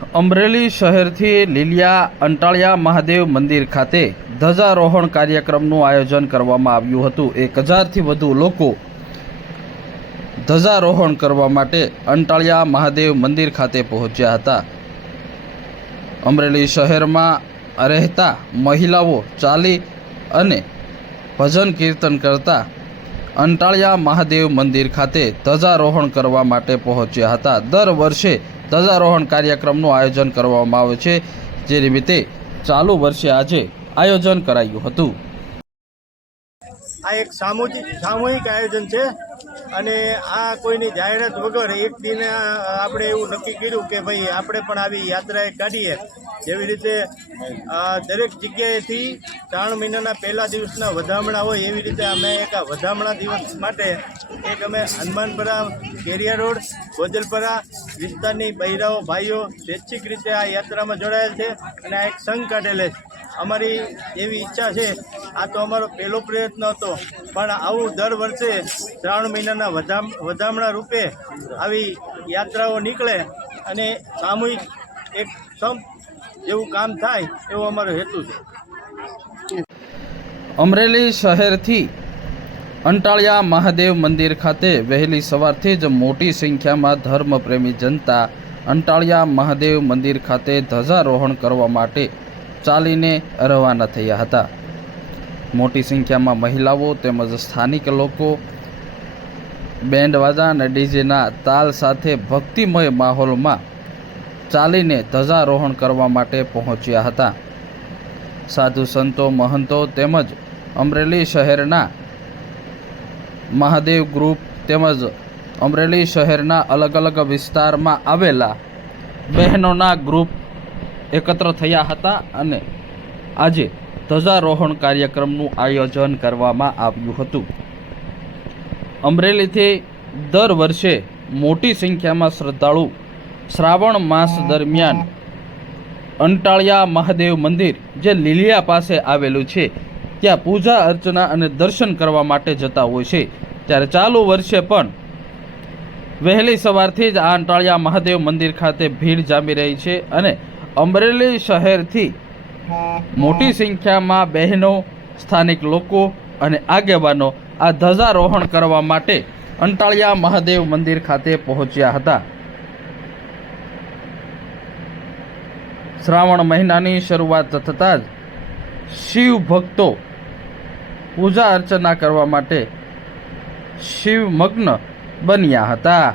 અમરેલી શહેરથી લીલિયા અંટાળિયા મહાદેવ મંદિર ખાતે ધ્વજારોહણ કાર્યક્રમનું આયોજન કરવામાં આવ્યું હતું। 1000થી વધુ લોકો ધ્વજારોહણ કરવા માટે અંટાળિયા મહાદેવ મંદિર ખાતે પહોંચ્યા હતા। અમરેલી શહેરમાં રહેતા મહિલાઓ ચાલી અને ભજન કીર્તન કરતા અંટાળિયા મહાદેવ મંદિર ખાતે ધ્વજારોહણ કરવા માટે પહોંચ્યા હતા। દર વર્ષે ધ્વજારોહણ કાર્યક્રમનું આયોજન કરવામાં આવે છે, જે નિમિત્તે ચાલુ વર્ષે આજે આયોજન કરાયું હતું। આ એક સામૂહિક આયોજન છે અને આ કોઈની જાહેરાત વગર એક દિને આપણે એવું નક્કી કર્યું કે ભાઈ આપણે પણ આવી યાત્રા કાઢીએ। જેવી રીતે દરેક જગ્યાએથી 3 મહિનાના પહેલા દિવસના વધામણા હોય એવી રીતે અમે એક આ વધામણા દિવસ માટે એક અમે હનુમાનપરા, કેરિયા રોડ, ગોજલપરા વિસ્તારની બહેરાઓ ભાઈઓ સ્વૈચ્છિક રીતે આ યાત્રામાં જોડાયેલ છે અને આ એક સંઘ કાઢેલ છે। અમારી એવી ઈચ્છા છે, આ તો અમારો પહેલો પ્રયત્ન હતો, પણ આવું દર વર્ષે 3 મહિનાના વધામણા રૂપે આવી યાત્રાઓ નીકળે અને સામૂહિક એક સંપ જેવું કામ થાય એવો અમારો હેતુ છે। અમરેલી શહેરથી અંટાળિયા મહાદેવ મંદિર ખાતે વહેલી સવારથી જ મોટી સંખ્યામાં ધર્મપ્રેમી જનતા અંટાળિયા મહાદેવ મંદિર ખાતે ધ્વજારોહણ કરવા માટે ચાલીને રવાના થયા હતા। મોટી સંખ્યામાં મહિલાઓ તેમજ સ્થાનિક લોકો બેન્ડવાજા અને ડીજેના તાલ સાથે ભક્તિમય માહોલમાં ચાલીને ધ્વજારોહણ કરવા માટે પહોંચ્યા હતા। સાધુ સંતો, મહંતો તેમજ અમરેલી શહેરના મહાદેવ ગ્રુપ તેમજ અમરેલી શહેરના અલગ અલગ વિસ્તારમાં આવેલા બહેનોના ગ્રુપ એકત્ર થયા હતા અને આજે ધ્વજારોહણ કાર્યક્રમનું આયોજન કરવામાં આવ્યું હતું। અમરેલીથી દર વર્ષે મોટી સંખ્યામાં શ્રદ્ધાળુ શ્રાવણ માસ દરમિયાન અંટાળિયા મહાદેવ મંદિર જે લીલિયા પાસે આવેલું છે ત્યાં પૂજા અર્ચના અને દર્શન કરવા માટે જતા હોય છે। ત્યારે ચાલુ વર્ષે પણ વહેલી સવારથી જ આ અંટાળિયા મહાદેવ મંદિર ખાતે ભીડ જામી રહી છે અને અમરેલી શહેરથી મોટી સંખ્યામાં બહેનો, સ્થાનિક લોકો અને આગેવાનો આ ધ્વજારોહણ કરવા માટે અંટાળિયા મહાદેવ મંદિર ખાતે પહોંચ્યા હતા। શ્રાવણ મહિનાની શરૂઆત થતાં જ શિવ ભક્તો પૂજા અર્ચના કરવા માટે શિવમગ્ન બન્યા હતા।